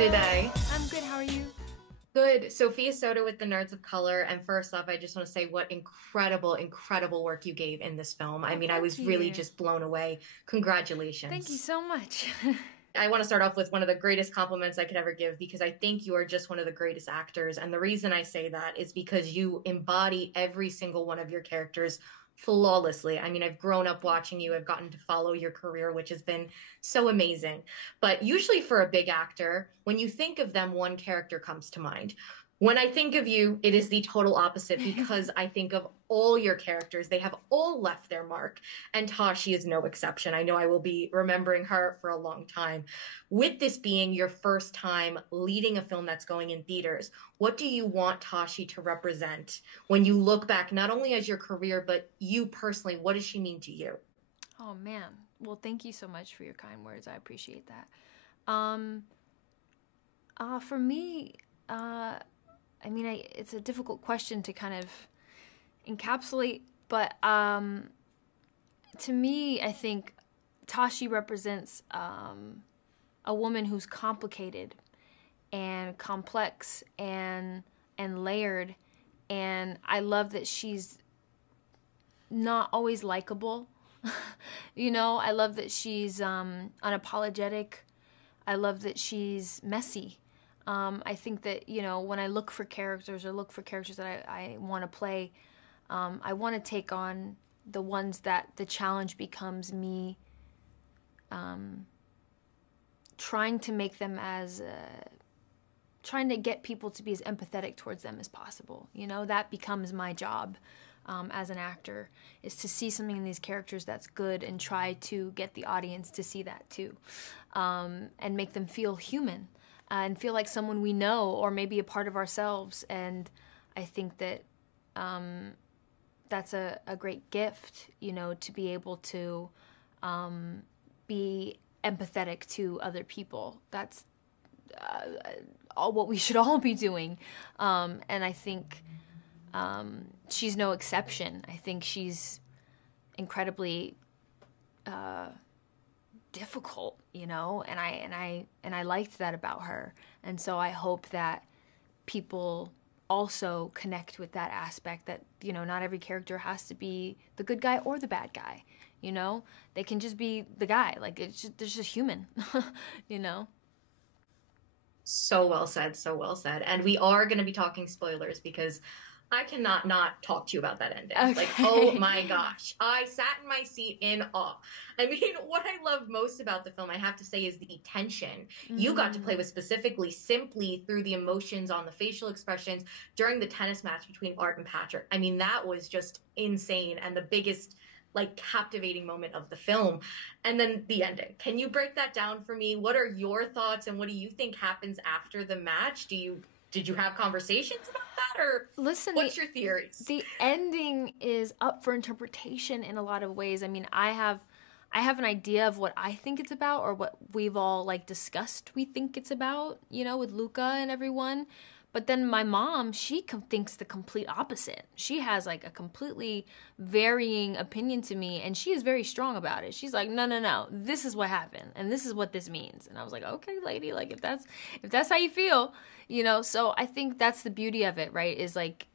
today? I'm good. How are you? Good. Sophia Soto with the Nerds of Color. And first off, I just want to say what incredible, incredible work you gave in this film. I Oh, mean, I thank was really you. just blown away. Thank you Congratulations. so much. I want to start off with one of the greatest compliments I could ever give because I think you are just one of the greatest actors. And the reason I say that is because you embody every single one of your characters flawlessly. I mean, I've grown up watching you, I've gotten to follow your career, which has been so amazing. But usually for a big actor, when you think of them, one character comes to mind. When I think of you, it is the total opposite because I think of all your characters. They have all left their mark, and Tashi is no exception. I know I will be remembering her for a long time. With this being your first time leading a film that's going in theaters, what do you want Tashi to represent when you look back, not only as your career, but you personally? What does she mean to you? Oh man. Well, thank you so much for your kind words. I appreciate that. Um, for me, it's a difficult question to kind of encapsulate, but to me, I think Tashi represents a woman who's complicated and complex and layered, and I love that she's not always likable. I love that she's unapologetic. I love that she's messy. I think that, when I look for characters or look for characters that I want to play, I want to take on the ones that the challenge becomes me trying to make them trying to get people to be as empathetic towards them as possible. That becomes my job as an actor, is to see something in these characters that's good and try to get the audience to see that too, and make them feel human and feel like someone we know or maybe a part of ourselves. And I think that that's a great gift, to be able to be empathetic to other people. That's all what we should all be doing. And I think she's no exception. I think she's incredibly difficult, and I liked that about her. And so I hope that people also connect with that aspect, that not every character has to be the good guy or the bad guy. They can just be the guy. Like, they're just human. you know So well said, so well said. And we are going to be talking spoilers because I cannot not talk to you about that ending. Like, oh Okay. my gosh. I sat in my seat in awe. I mean, what I love most about the film, I have to say, is the tension you got to play Mm. with, specifically simply through the emotions on the facial expressions during the tennis match between Art and Patrick. I mean, that was just insane and the biggest, like, captivating moment of the film. And then the ending. Can you break that down for me? What are your thoughts and what do you think happens after the match? Did you have conversations about that, or Listen, what's your theories? the ending is up for interpretation in a lot of ways. I mean, I have an idea of what I think it's about, or what we've all like discussed we think it's about, with Luca and everyone. But then my mom, she thinks the complete opposite. She has like a completely varying opinion to me, and she is very strong about it. She's like, no, no, no, this is what happened, and this is what this means. And I was like, okay, lady, like if that's how you feel, So I think that's the beauty of it, right? Is like,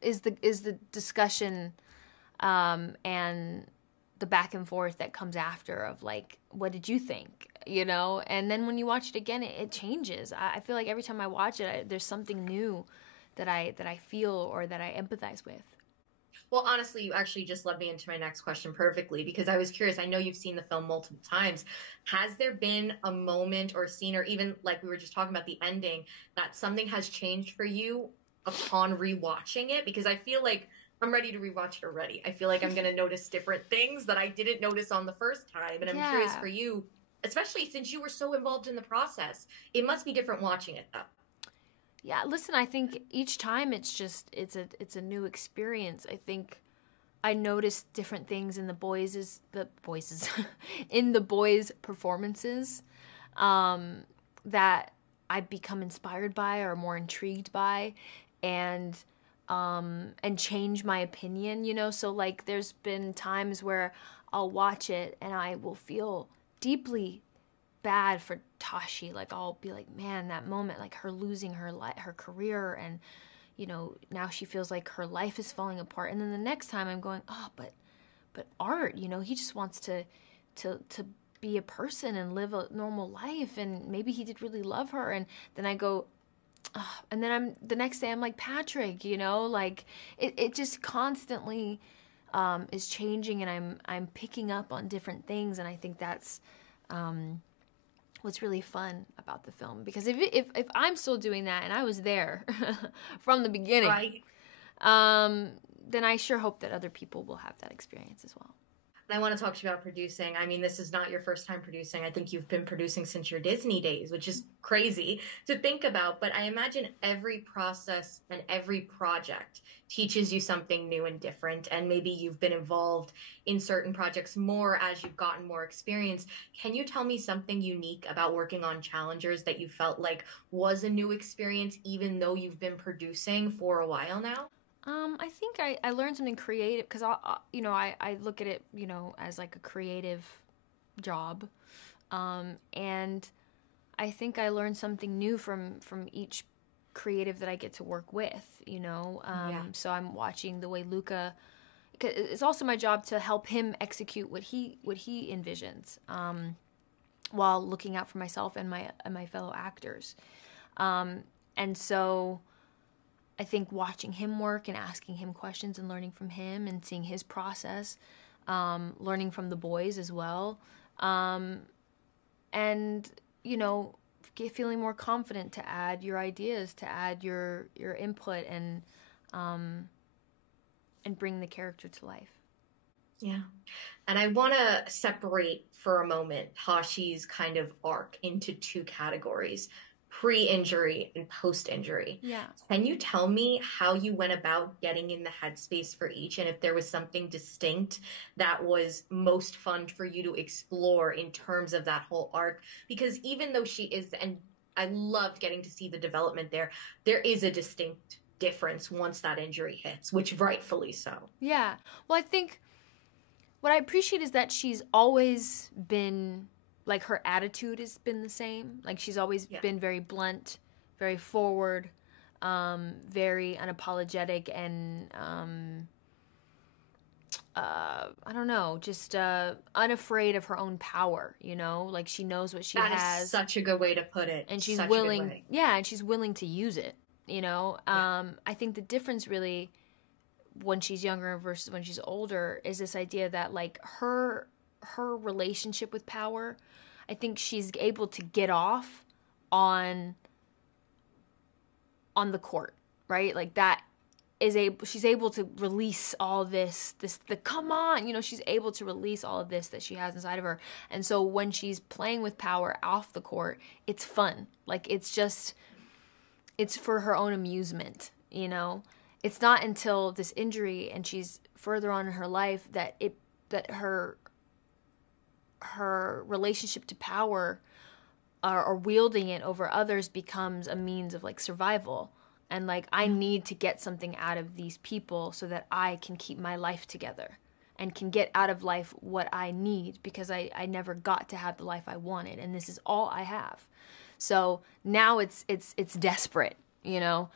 is the discussion, and the back and forth that comes after of like, what did you think? And then when you watch it again, it changes. I feel like every time I watch it, there's something new that I feel or that I empathize with. Well, honestly, you actually just led me into my next question perfectly because I was curious. I know you've seen the film multiple times. Has there been a moment or scene, or even like we were just talking about the ending, that something has changed for you upon rewatching it? Because I feel like I'm ready to rewatch it already. I feel like I'm going to notice different things that I didn't notice on the first time. And I'm curious Yeah. for you, especially since you were so involved in the process. It must be different watching it, though. Yeah, listen, I think each time it's a new experience. I think I noticed different things in the boys' in the boys' performances, that I become inspired by or more intrigued by, and change my opinion. So like, there's been times where I'll watch it and I will feel deeply bad for Tashi. Like, I'll be like, man, that moment, like her losing her career, and you know, now she feels like her life is falling apart. And then the next time I'm going, oh, but Art, you know, he just wants to be a person and live a normal life, and maybe he did really love her. And then I go, oh, and then the next day I'm like, Patrick, you know, like it just constantly is changing, and I'm picking up on different things, and I think that's what's really fun about the film, because if I'm still doing that, and I was there from the beginning, Right. Then I sure hope that other people will have that experience as well. And I want to talk to you about producing. I mean, this is not your first time producing. I think you've been producing since your Disney days, which is crazy to think about. But I imagine every process and every project teaches you something new and different. And maybe you've been involved in certain projects more as you've gotten more experience. Can you tell me something unique about working on Challengers that you felt like was a new experience, even though you've been producing for a while now? I think I learned something creative, because I look at it, you know, as like a creative job, and I think I learned something new from each creative that I get to work with, you know. So I'm watching the way Luca, it's also my job to help him execute what he envisions, while looking out for myself and my fellow actors, and so I think watching him work and asking him questions and learning from him and seeing his process, learning from the boys as well, and, you know, feeling more confident to add your ideas, to add your input, and bring the character to life. Yeah. And I want to separate for a moment Tashi's kind of arc into two categories: pre-injury and post-injury. Yeah. Can you tell me how you went about getting in the headspace for each, and if there was something distinct that was most fun for you to explore in terms of that whole arc? Because even though she is, and I loved getting to see the development there is a distinct difference once that injury hits, which rightfully so. Yeah. Well, I think what I appreciate is that she's always been, like, her attitude has been the same. Like, she's always been very blunt, very forward, very unapologetic, and I don't know, just unafraid of her own power, you know? Like, she knows what she has. That is such a good way to put it. And she's such willing, and she's willing to use it, you know? I think the difference really, when she's younger versus when she's older, is this idea that, like, her relationship with power, I think she's able to get off on the court, right? Like, that is she's able to release all this come on, you know, she's able to release all of this that she has inside of her. And so when she's playing with power off the court, it's fun. Like, it's for her own amusement, you know? It's not until this injury and she's further on in her life that her relationship to power, or wielding it over others, becomes a means of, like, survival. And, like, I need to get something out of these people so that I can keep my life together and can get out of life what I need, because I never got to have the life I wanted, and this is all I have. So now it's desperate, you know?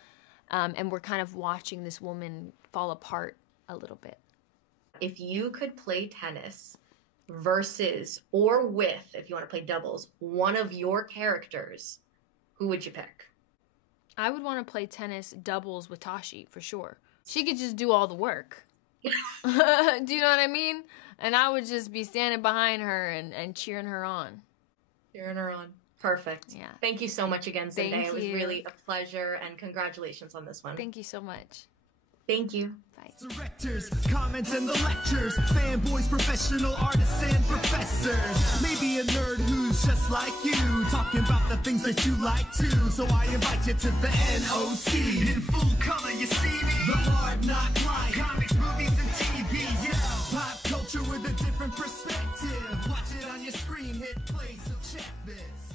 And we're kind of watching this woman fall apart a little bit. If you could play tennis versus or with, if you want to play doubles, one of your characters, who would you pick? I would want to play tennis doubles with Tashi, for sure. She could just do all the work. Do you know what I mean? And I would just be standing behind her and cheering her on. Cheering her on. Perfect. Yeah. Thank you so much again, Zendaya. Thank you. It was really a pleasure, and congratulations on this one. Thank you so much. Thank you. Bye. Directors, comments and the lectures, fanboys, professional artists and professors. Maybe a nerd who's just like you, talking about the things that you like too. So I invite you to the NOC. In full color, you see me. The hard knock life, comics, movies, and TV. Yeah, pop culture with a different perspective. Watch it on your screen, hit play, so check this.